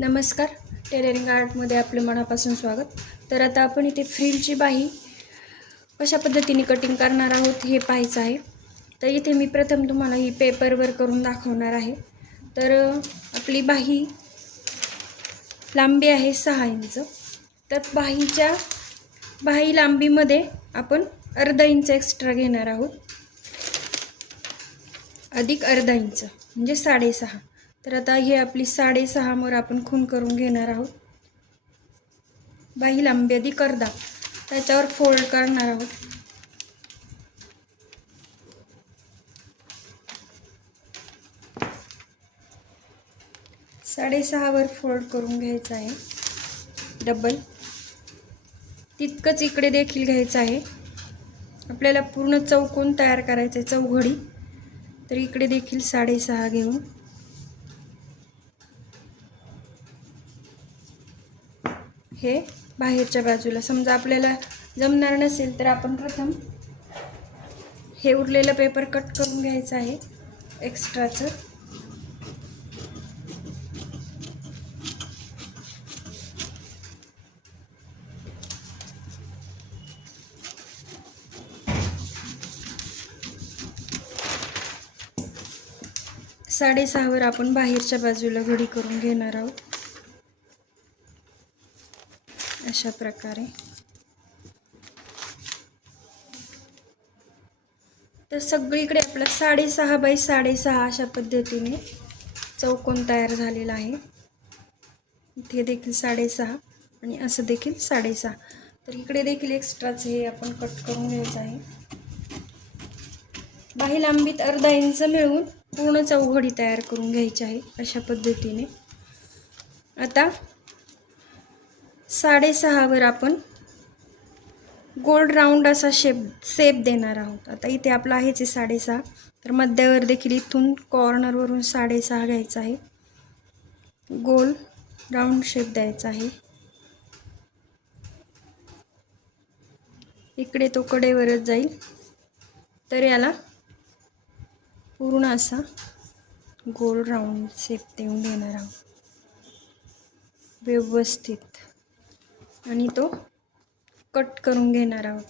नमस्कार, टेलरिंग आर्टमध्ये आपलं मनापासून स्वागत. तर आता आपण इथे फ्रिलची बाही कशा पद्धतीने कटिंग करणार आहोत हे पाहायचं आहे. तर इथे मी प्रथम तुम्हाला ही पेपरवर करून दाखवणार आहे. तर आपली बाही लांबी आहे 6 इंच. तर बाही लांबीमध्ये आपण अर्धा इंच एक्स्ट्रा घेणार आहोत, अधिक अर्धा इंच म्हणजे 6.5. तर आता हे आपली 6.5 वर आपण खून करून घेणार आहोत. बाही लांबी अधिक अर्धा त्याच्यावर फोल्ड करणार आहोत. साडेसहावर फोल्ड करून घ्यायचं आहे डबल. तितकंच इकडे देखील घ्यायचं आहे. आपल्याला पूर्ण चौकोन तयार करायचं आहे, चौघडी. तर इकडे देखील 6.5 घेऊन हे बाहेरच्या बाजूला, समजा आपल्याला जमणार नसेल तर आपण प्रथम हे उरलेलं पेपर कट करून घ्यायचं आहे एक्स्ट्राचं. साडेसहावर आपण बाहेरच्या बाजूला घडी करून घेणार आहोत अशा प्रकारे. तर सगळीकडे आपला 6.5 बाय 6.5 अशा पद्धतीने चौकोन तयार झालेला आहे. इथे देखील 6.5 आणि असं देखील 6.5. तर इकडे देखील एक्स्ट्राच हे आपण कट करून घ्यायचं आहे. बाही लांबीत अर्धा इंच मिळवून पूर्ण चौघडी तयार करून घ्यायची आहे अशा पद्धतीने. आता 6.5वर आपण गोल्ड राऊंड असा शेप देणार आहोत. आता इथे आपला आहेच 6.5, तर मध्यावर देखील इथून कॉर्नरवरून 6.5 घ्यायचा आहे. गोल राऊंड शेप द्यायचा आहे. इकडे तो कडेवरच जाईल. तर याला पूर्ण असा गोल राऊंड शेप देऊन घेणार आहोत व्यवस्थित, आणि तो कट करून घेणार आहोत.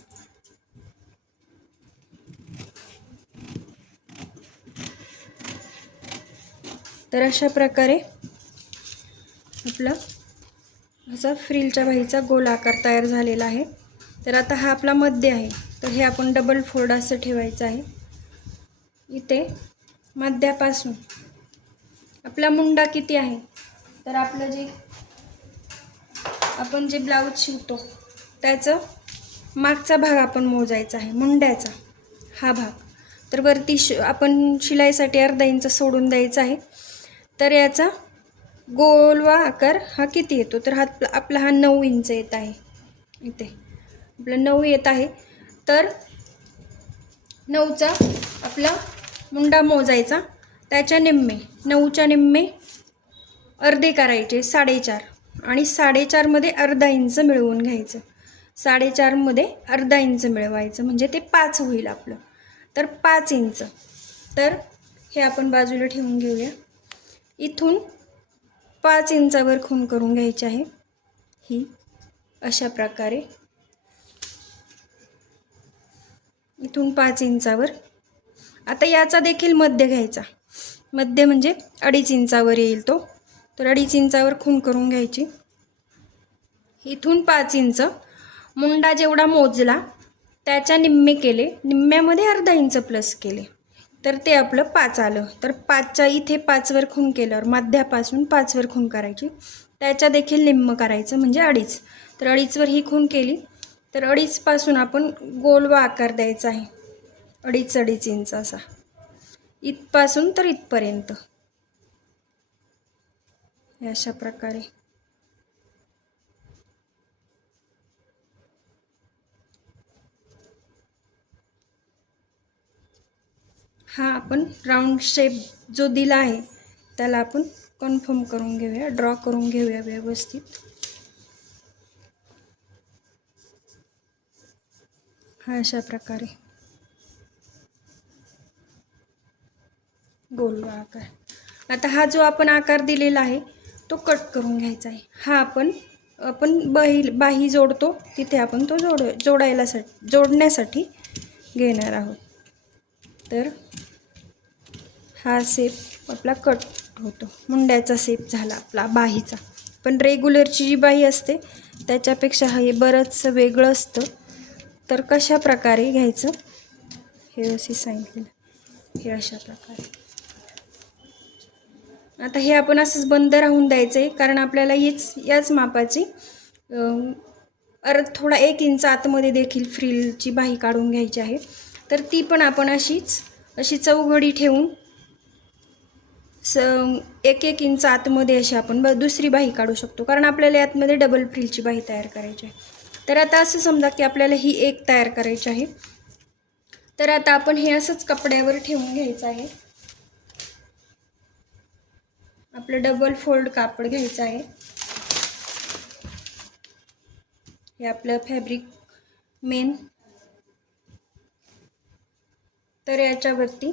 तर अशा प्रकारे आपला असा फ्रिलच्या बाहीचा गोल आकार तयार झालेला आहे. तर आता हा आपला मध्य आहे, तर हे आपण डबल फोल्ड असं ठेवायचं आहे. इथे मध्यापासून आपला मुंडा किती आहे, तर आपलं आपण जे ब्लाऊज शिवतो त्याचं मागचा भाग आपण मोजायचा आहे, मुंड्याचा हा भाग. तर वरती आपण शिलाईसाठी अर्धा इंच सोडून द्यायचा आहे. तर याचा गोलवा आकार हा किती येतो, तर आपला हा 9 इंच येत आहे. इथे आपला 9 येत आहे. तर 9चा आपला मुंडा मोजायचा, त्याच्या निम्मे 9च्या निम्मे अर्धे करायचे 4.5, आणि 4.5मध्ये अर्धा इंच मिळवून घ्यायचं. 4.5मध्ये अर्धा इंच मिळवायचं म्हणजे ते 5 होईल आपलं. तर 5 इंच. तर हे आपण बाजूला ठेवून घेऊया. इथून 5 इंचावर खूण करून घ्यायची आहे ही अशा प्रकारे. इथून 5 इंचावर. आता याचा देखील मध्य घ्यायचा. मध्य म्हणजे 2.5 इंचावर येईल तो. तर 2.5 इंचावर खूण करून घ्यायची. इथून 5 इंच मुंडा जेवढा मोजला त्याच्या निम्मे केले, निम्म्यामध्ये अर्धा इंच प्लस केले, तर ते आपलं 5 आलं. तर 5च्या इथे 5वर खूण केल्यावर मध्यापासून 5वर खूण करायची, त्याच्या देखील निम्म करायचं म्हणजे 2.5. तर 2.5वर ही खूण केली, तर 2.5 पासून आपण गोलवा आकार द्यायचा आहे 2.5 इंच असा, इथपासून तर इथपर्यंत अशा प्रकारे. हा आपण राऊंड शेप जो दिला आहे त्याला आपण कन्फर्म करून घेऊया, ड्रॉ करून घेऊया व्यवस्थित. हा अशा प्रकारे गोलवा आकार. आता हा जो आपण आकार दिलेला आहे तो कट करून घ्यायचा आहे. हा आपण बाही जोडतो तिथे आपण तो जोडण्यासाठी घेणार आहोत. तर हा शेप आपला कट होतो. मुंड्याचा शेप झाला आपला बाहीचा. पण रेग्युलरची जी बाही असते त्याच्यापेक्षा हे बरंचसं वेगळं असतं. तर कशा प्रकारे घ्यायचं हे असे सांगितलं. हे अशा प्रकारे. आता हे आपण असंच बंद राहून द्यायचं आहे, कारण आपल्याला याच मापाची थोडा 1 इंच आतमध्ये देखील फ्रिलची बाही काढून घ्यायची आहे. तर ती पण आपण अशी चौघडी ठेवून 1 इंच आतमध्ये अशी आपण दुसरी बाही काढू शकतो, कारण आपल्याला यातमध्ये डबल फ्रिलची बाही तयार करायची आहे. तर आता असं समजा की आपल्याला ही एक तयार करायची आहे. तर आता आपण हे असंच कपड्यावर ठेवून घ्यायचं आहे. आपलं डबल फोल्ड कापड घ्यायचं आहे. हे आपलं फॅब्रिक मेन. तर याच्यावरती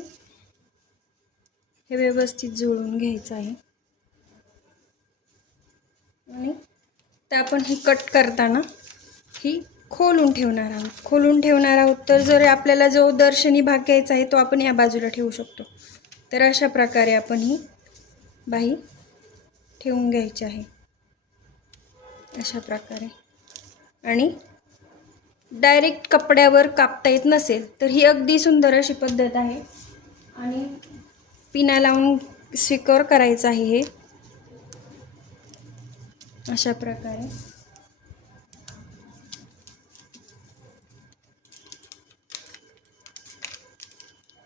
हे व्यवस्थित जोडून घ्यायचं आहे. आणि तर आपण ही कट करताना ही खोलून ठेवणार आहोत. तर जर आपल्याला जो दर्शनी भाग घ्यायचा आहे तो आपण या बाजूला ठेवू शकतो. तर अशा प्रकारे आपण ही बाही ठेवून घ्यायची आहे. अशा प्रकारे. आणि डायरेक्ट कपड्यावर कापता येत नसेल तर ही अगदी सुंदर अशी पद्धत आहे. आणि पिना लावून सिक्युअर करायचं आहे हे अशा प्रकारे.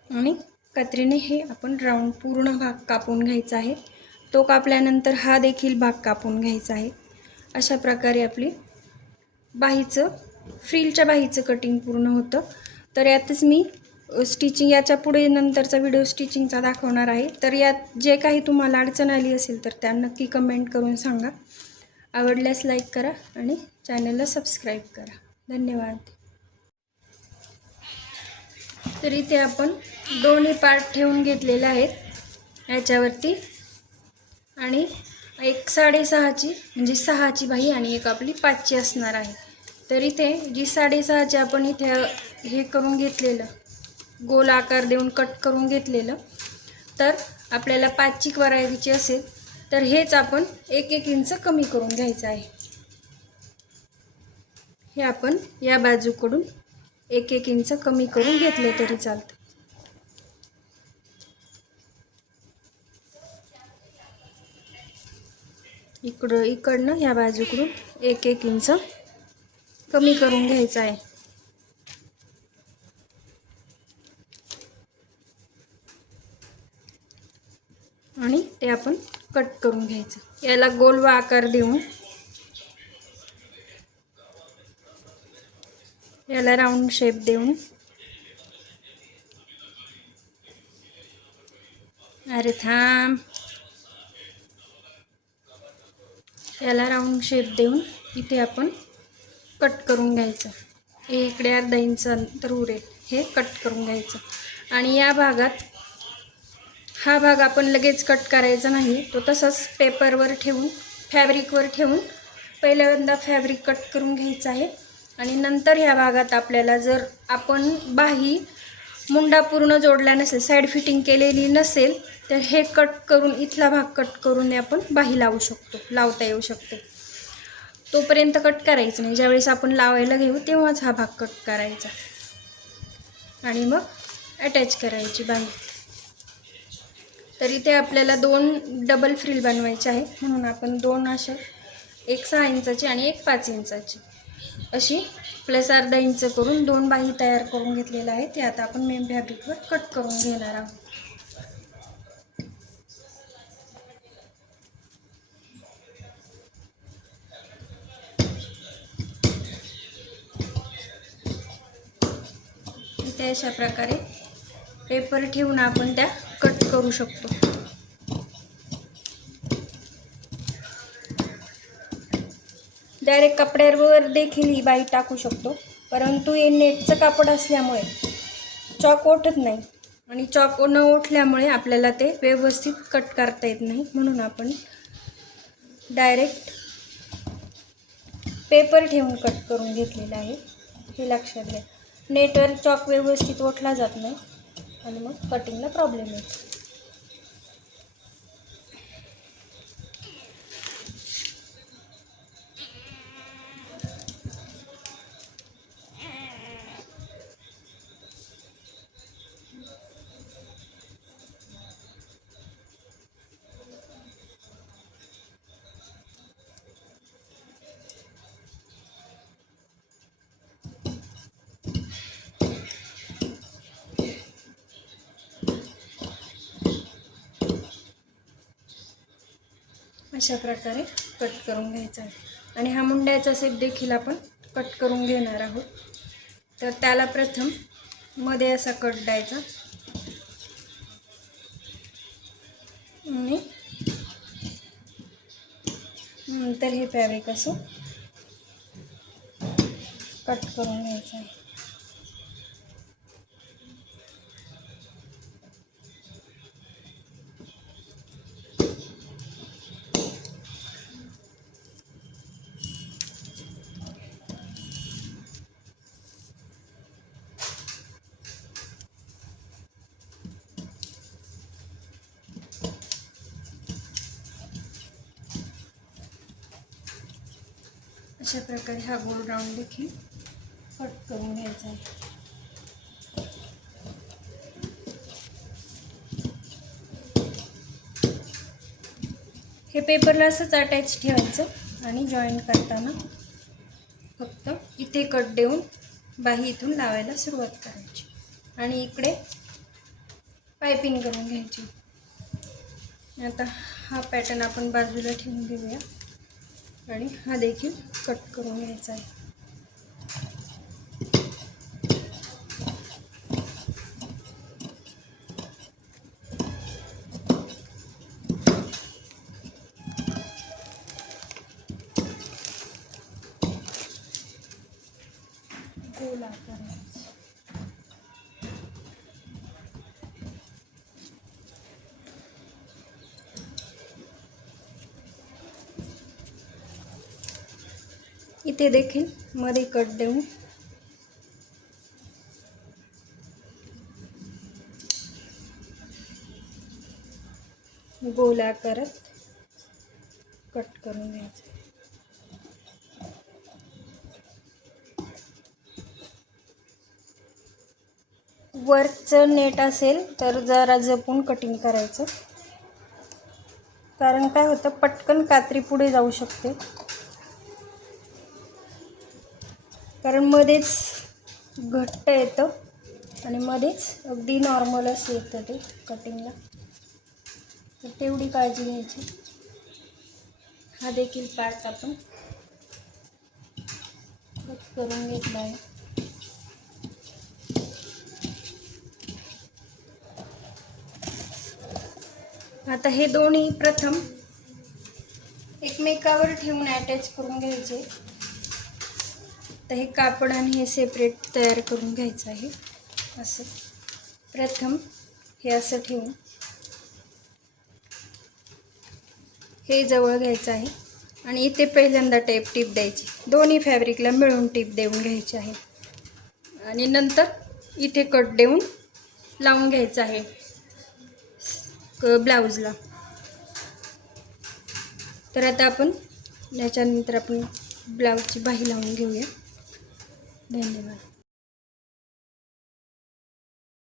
आणि कात्रीने हे आपण राऊंड पूर्ण भाग कापून घ्यायचा आहे. तो कापल्यानंतर हा देखील भाग कापून घ्यायचा आहे. अशा प्रकारे आपली फ्रिलच्या बाहीचं कटिंग पूर्ण होतं. तर यातच मी स्टिचिंग याच्या पुढे नंतरचा व्हिडिओ स्टिचिंगचा दाखवणार आहे. तर यात जे काही तुम्हाला अडचण आली असेल तर त्या नक्की कमेंट करून सांगा. आवडल्यास लाईक करा आणि चॅनलला सबस्क्राईब करा. धन्यवाद. तर इथे आपण दोन्ही पार्ट ठेवून घेतलेले आहेत याच्यावरती. आणि एक 6.5ची म्हणजे 6ची बाही आणि एक आपली 5ची असणार आहे. तर इथे जी 6.5ची आपण इथे हे करून घेतलेलं गोल आकार देऊन कट करून घेतलेलं, तर आपल्याला 5ची करायची असेल तर हेच आपण 1 इंच कमी करून घ्यायचं आहे. हे आपण या बाजूकडून 1 इंच कमी करून घेतले तरी चालतं. इकडनं ह्या बाजूकडून 1 इंच कमी करून घ्यायचं आहे. आणि ते आपण कट करून घ्यायचं. याला गोल आकार देऊन याला राऊंड शेप देऊन अरे थांब याला राऊंड शेप देऊन इथे आपण कट करून घ्यायचं. हे इकडे अर्धा इंच अंतर उरेल हे कट करून घ्यायचं. आणि या भागात हा भाग आपण लगेच कट करायचा नाही, तो तसाच पेपरवर ठेवून फॅब्रिकवर ठेवून पहिल्यांदा फॅब्रिक कट करून घ्यायचं आहे. आणि नंतर ह्या भागात आपल्याला जर आपण बाही मुंडा पूर्ण जोडला नसेल, साईड फिटिंग केलेली नसेल, तर हे कट करून इथला भाग कट करून आपण बाही लावता येऊ शकते. तोपर्यंत कट करायचं नाही. ज्यावेळेस आपण लावायला घेऊ तेव्हाच हा भाग कट करायचा आणि मग अटॅच करायची बाही. तर इथे आपल्याला 2 डबल फ्रिल बनवायचे आहे, म्हणून आपण 2 अशा, एक 6 इंचाची आणि एक 5 इंचाची अशी प्लस अर्धा इंच करून 2 बाही तयार करून घेतलेल्या आहेत. ते आता आपण मेन फॅब्रिकवर कट करून घेणार आहोत. इथे अशा प्रकारे पेपर ठेवून आपण त्या कट करू शकतो. डायरेक्ट कपड्यावर देखील ही बाही टाकू शकतो, परंतु हे नेटचं कापड असल्यामुळे चॉक ओढत नाही आणि चॉक न ओढल्यामुळे आपल्याला ते व्यवस्थित कट करता येत नाही. म्हणून आपण डायरेक्ट पेपर ठेवून कट करून घेतलेला आहे, हे लक्षात घ्या. नेटवर चॉक व्यवस्थित ओढला जात नाही आणि मग कटिंगला प्रॉब्लेम येतो. अशा प्रकारे कट करून घ्यायचा आहे. आणि हा मुंड्याचा शेप देखील आपण कट करून घेणार आहोत. तर त्याला प्रथम मध्ये असा कट द्यायचा आणि नंतर हे फॅब्रिक असं कट करून घ्यायचं आहे. अशा प्रकारे हा गोल राऊंड देखील कट करून घ्यायचा आहे. हे पेपरला असंच अटॅच ठेवायचं आणि जॉईन करताना फक्त इथे कट देऊन बाही इथून लावायला सुरुवात करायची आणि इकडे पायपिंग करून घ्यायची. आता हा पॅटर्न आपण बाजूला ठेवून घेऊया आणि हा देखील कट करून घ्यायचा आहे. गोल आकार इथे देखील मध्ये कट देऊन गोल आकारात कट करून घ्यायचं. वर्कचं नेट असेल तर जरा जपून कटिंग करायचं, कारण काय होतं पटकन कात्री पुढे जाऊ शकते. कारण मध्येच घट्ट येतं आणि मध्येच अगदी नॉर्मल असं येतं ते कटिंगला, तर तेवढी काळजी घ्यायची. हा देखील पार्ट आपण कट करून घेतला आहे. आता हे दोन्ही प्रथम एकमेकावर ठेवून अटॅच करून घ्यायचे. तर हे कापड आणि हे सेपरेट तयार करून घ्यायचं आहे. असं प्रथम हे असं ठेवून हे जवळ घ्यायचं आहे आणि इथे पहिल्यांदा टीप द्यायची. दोन्ही फॅब्रिकला मिळून टीप देऊन घ्यायची आहे आणि नंतर इथे कट देऊन लावून घ्यायचं आहे ब्लाऊजला. तर आता आपण याच्यानंतर आपण ब्लाऊजची बाही लावून घेऊया. धन्यवाद.